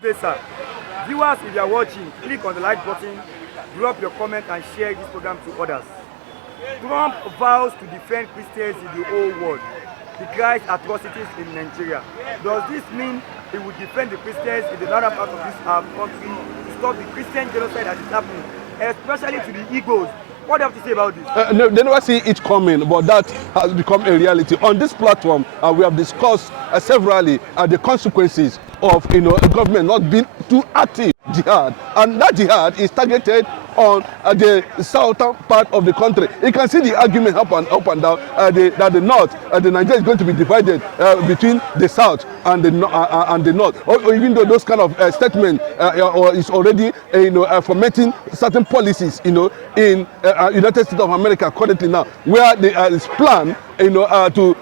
Good day, sir. Viewers, if you are watching, click on the like button, drop your comment and share this program to others. Trump vows to defend Christians in the whole world. He cries atrocities in Nigeria. Does this mean he would defend the Christians in the northern part of this country to stop the Christian genocide that is happening, especially to the Igbos? What do you have to say about this? No, they never see it coming, but that has become a reality. On this platform, we have discussed severally the consequences of a government not being too active jihad, and that jihad is targeted on the southern part of the country. You can see the argument up and down that the north, the Nigeria is going to be divided between the south and the north. Or even though those kind of statement is already fomenting certain policies, in United States of America currently now, where there is plan, to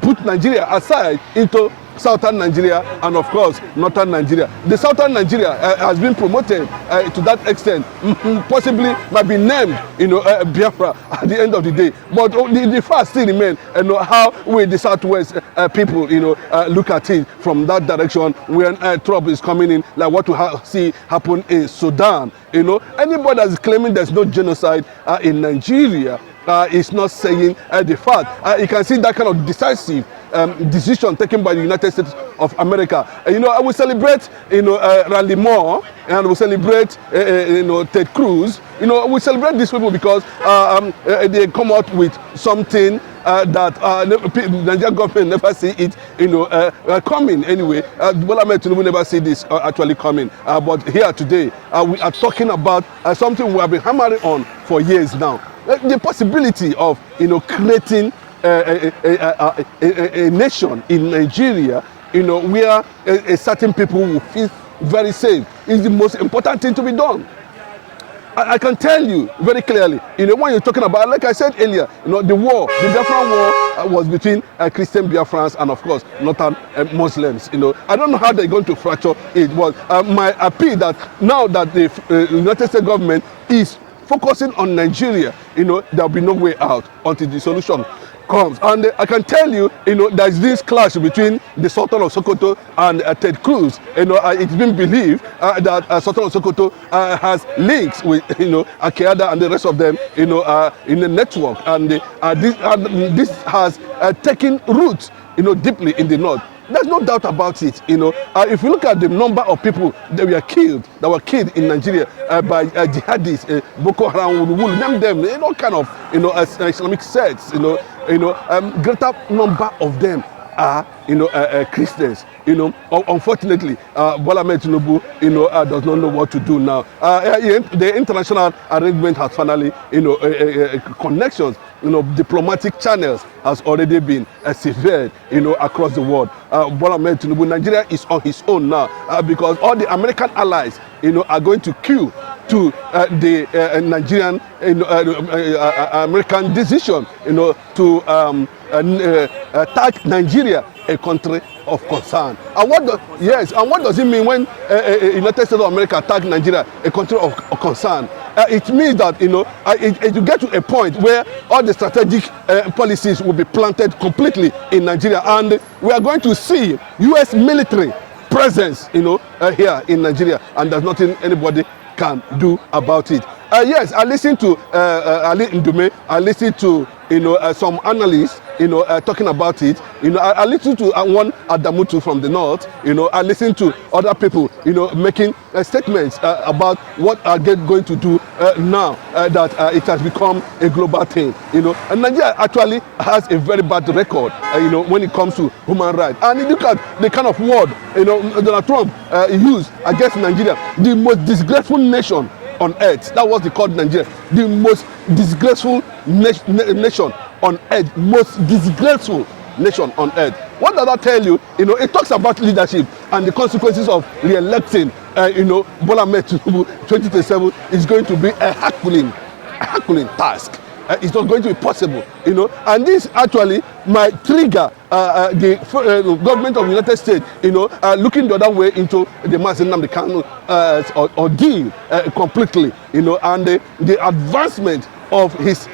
put Nigeria aside into southern Nigeria and of course northern Nigeria. The southern Nigeria has been promoted to that extent, possibly might be named Biafra at the end of the day, but the fact still remains how will the southwest people look at it from that direction when trouble is coming in, like what we see happen in Sudan. Anybody that is claiming there's no genocide in Nigeria is not saying the fact. You can see that kind of decisive decision taken by the United States of America. I will celebrate, Randy Moore, and we celebrate, Ted Cruz. We celebrate these people because they come out with something that the Nigerian government never see it, coming anyway. Bola Ahmed Tinubu never see this actually coming. But here today, we are talking about something we have been hammering on for years now. The possibility of, creating a nation in Nigeria, where a certain people will feel very safe is the most important thing to be done. I can tell you very clearly, when you're talking about, like I said earlier, the war, the Biafra war was between Christian Biafrans and of course northern Muslims. I don't know how they're going to fracture it, but my appeal that now that the United States government is focusing on Nigeria, there'll be no way out until the solution comes. And I can tell you, there's this clash between the Sultan of Sokoto and Ted Cruz. It's been believed that Sultan of Sokoto has links with, Al-Qaeda and the rest of them, in the network. And this has taken roots, deeply in the north. There's no doubt about it. If you look at the number of people that were killed in Nigeria by jihadists, Boko Haram, we'll name them, all kind of, Islamic sects, greater number of them are, Christians. Unfortunately, Bola Ahmed Tinubu, does not know what to do now. The international arrangement has finally, connections, diplomatic channels has already been severed, across the world. Bola Ahmed Tinubu, Nigeria is on his own now because all the American allies, are going to queue to the Nigerian, American decision, to tag Nigeria a country of concern. And what does it mean when United States of America tag Nigeria a country of concern? It means that it will get to a point where all the strategic policies will be planted completely in Nigeria, and we are going to see U.S. military presence, here in Nigeria, and there's nothing anybody can do about it. Yes, I listened to Ali Ndume. I listened to some analysts, talking about it. I listened to one Adamutu from the north. I listened to other people, making statements about what are they going to do now that it has become a global thing. And Nigeria actually has a very bad record, when it comes to human rights. And you look at the kind of word, Donald Trump used against Nigeria, the most disgraceful nation on earth. That was the called Nigeria, the most disgraceful nation on earth, most disgraceful nation on earth. What does that tell you? It talks about leadership and the consequences of re-electing. Bola Ahmed Tinubu 2027 is going to be a Herculean task. It's not going to be possible, and this actually might trigger the government of the United States, looking the other way into the Mazi Nnamdi Kanu ordeal completely, and the advancement of his,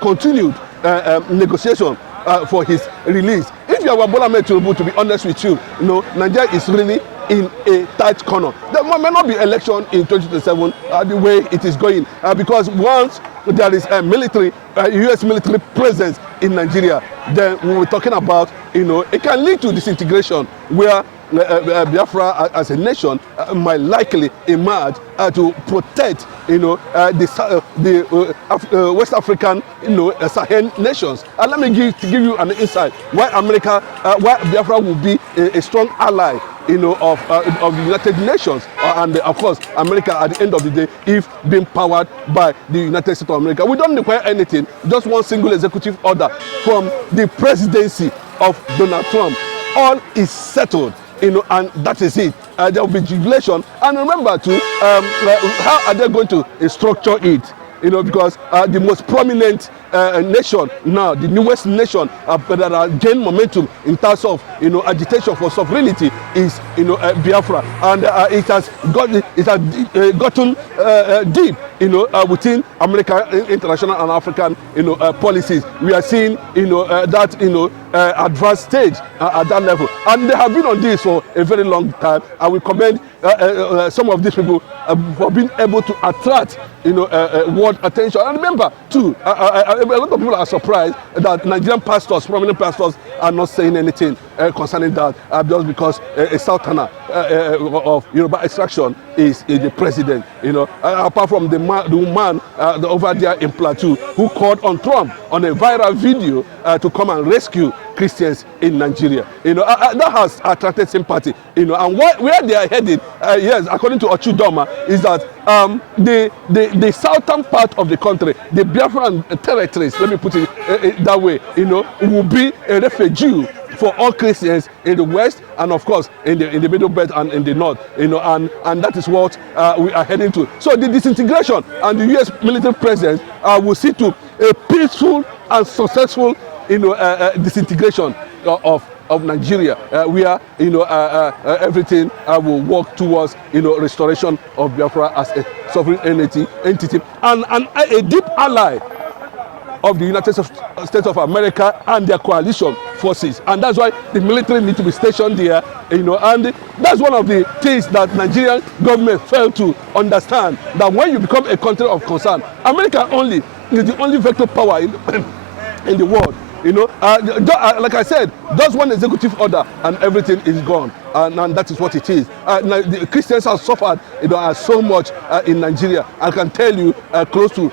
continued negotiation for his release. If you are Bola Ahmed Tinubu, to be honest with you, Nigeria is really in a tight corner. There may not be election in 2027 the way it is going, because once there is a military, U.S. military presence in Nigeria, then we were talking about, it can lead to disintegration, where Biafra as a nation might likely emerge to protect, the West African, Sahel nations. And let me give you an insight why why Biafra will be a strong ally, of the United Nations, and of course America at the end of the day, if being powered by the United States of America. We don't require anything, just one single executive order from the presidency of Donald Trump. All is settled, and that is it. There will be jubilation. And remember too, how are they going to structure it? Because the most prominent nation now, the newest nation that are gain momentum in terms of agitation for sovereignty is Biafra, and it has gotten deep within American, international, and African policies. We are seeing that advanced stage at that level, and they have been on this for a very long time. And we commend some of these people for being able to attract world attention. And remember too, a lot of people are surprised that Nigerian pastors, prominent pastors, are not saying anything concerning that, just because a Southerner of Yoruba extraction is the president. Apart from the man over there in Plateau who called on Trump on a viral video to come and rescue Christians in Nigeria. That has attracted sympathy. And where they are headed, yes, according to Ochudoma, is that the southern part of the country, the Biafran territories, let me put it that way, will be a refugee for all Christians in the west, and of course in the middle belt and in the north, and that is what we are heading to. So the disintegration and the U.S. military presence will see to a peaceful and successful disintegration of Nigeria, where everything will work towards restoration of Biafra as a sovereign entity and a deep ally of the United States of America and their coalition forces. And that's why the military need to be stationed there, and that's one of the things that Nigerian government failed to understand, that when you become a country of concern, America only is the only vector power in the world. Like I said, just one executive order and everything is gone, and that is what it is. Now, the Christians have suffered, so much in Nigeria. I can tell you, close to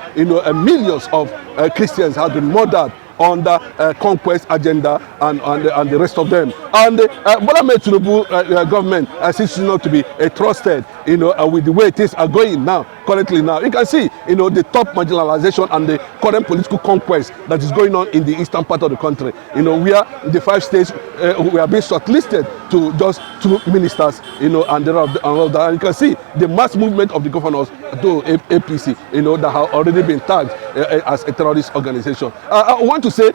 millions of Christians have been murdered under Conquest agenda and the rest of them. And Bola Ahmed Tinubu government seems not to be trusted, with the way things are going now, currently now. You can see, the top marginalization and the current political conquest that is going on in the eastern part of the country. Where the 5 states we are being shortlisted to just 2 ministers, and all that. And you can see the mass movement of the governors to APC, that have already been tagged as a terrorist organization. I want to say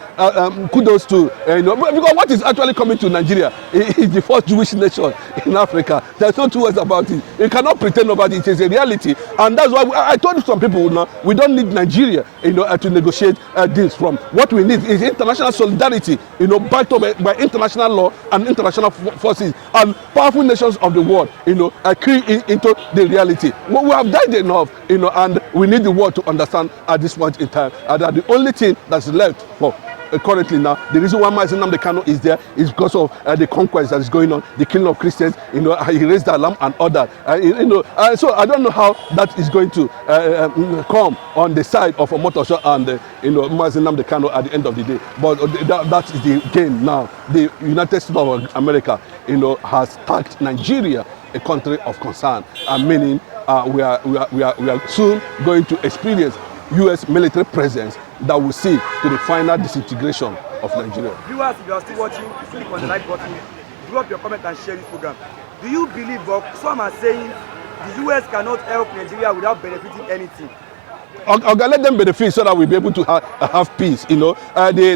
kudos to, because what is actually coming to Nigeria is the first Jewish nation in Africa. There's no two words about it. You cannot pretend about it. It is a reality. And that's why I told some people now, we don't need Nigeria, to negotiate deals from. What we need is international solidarity, backed up by international law and international forces and powerful nations of the world, key into the reality. Well, we have died enough, and we need the world to understand at this point in time that the only thing that's left for currently now, the reason why Mazi Nnamdi Kanu is there is because of the conquest that is going on, the killing of Christians. He raised the alarm and all that. So I don't know how that is going to come on the side of Omotosho and Mazi Nnamdi Kanu at the end of the day. But that is the game now. The United States of America, has tagged Nigeria a country of concern, meaning we are soon going to experience U.S. military presence that will see to the final disintegration of Nigeria. Viewers, if you are still watching, click on the like button, drop your comment and share this program. Do you believe, but some are saying the U.S. cannot help Nigeria without benefiting anything? Okay, let them benefit so that we'll be able to have peace. The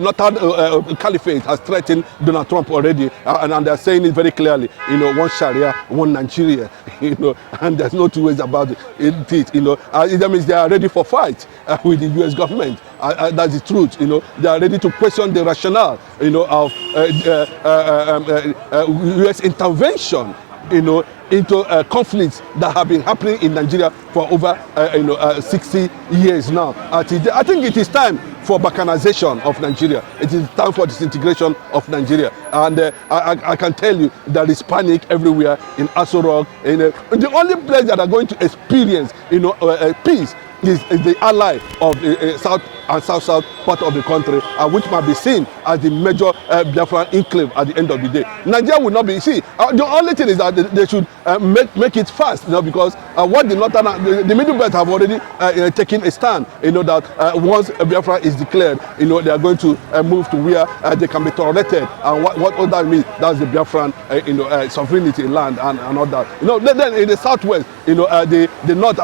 Northern Caliphate has threatened Donald Trump already, and they're saying it very clearly. One Sharia, one Nigeria. And there's no two ways about it. That means they are ready for fight with the U.S. government. That's the truth. They are ready to question the rationale, of U.S. intervention into conflicts that have been happening in Nigeria for over 60 years now. I think it is time for balkanization of Nigeria. It is time for disintegration of Nigeria. And I can tell you there is panic everywhere in Aso Rock. The only place that are going to experience peace is the ally of the south and south part of the country, which might be seen as the major Biafran enclave at the end of the day. Nigeria will not be. The only thing is that they should make it fast, because what the northern, the middle belt have already taken a stand. That once Biafra is declared, they are going to move to where they can be tolerated. And what that means, that's the Biafran, sovereignty land and all that. Then in the southwest, the north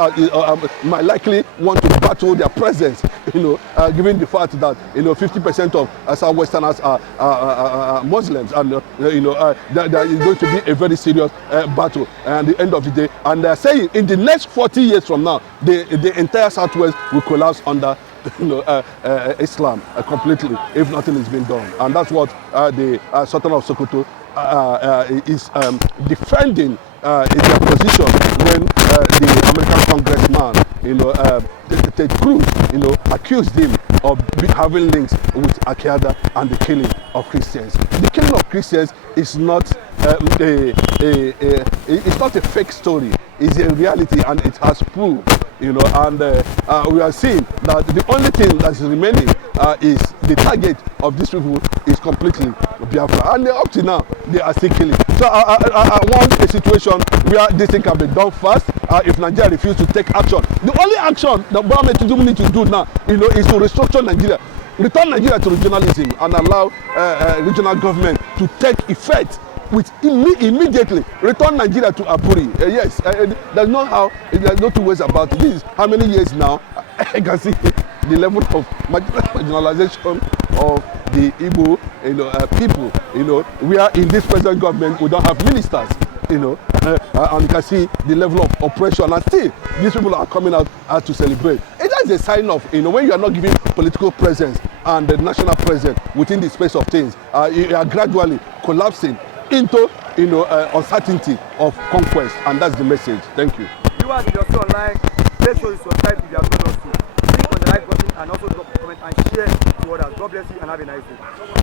might likely want to battle their presence, given the fact that 50% of Southwesterners are Muslims, and there is going to be a very serious battle at the end of the day. And they are saying in the next 40 years from now, the entire Southwest will collapse under Islam completely if nothing is being done. And that's what the Sultan of Sokoto is defending in their position when the American congressman, Ted Cruz, accused him of having links with Al-Qaeda and the killing of Christians. The killing of Christians is not it's not a fake story. It's a reality, and it has proof. And we are seeing that the only thing that is remaining is the target of these people is completely Biafra, and up to now they are still killing. So I want a situation where this thing can be done fast. If Nigeria refuses to take action, the only action the government need to do now, is to restructure Nigeria, return Nigeria to regionalism, and allow regional government to take effect with immediately. Return Nigeria to Aburi. Yes, there's no two ways about it. This is how many years now? I can see the level of marginalization of the Igbo people. We are in this present government, we don't have ministers. And you can see the level of oppression, and still these people are coming out to celebrate. It is a sign of when you are not giving political presence and the national presence within the space of things, you are gradually collapsing into uncertainty of conquest, and that's the message. Thank you. Viewers, if you're still online, make sure you subscribe if you have not also. Click on the like button and also drop a comment and share to others. God bless you and have a nice day.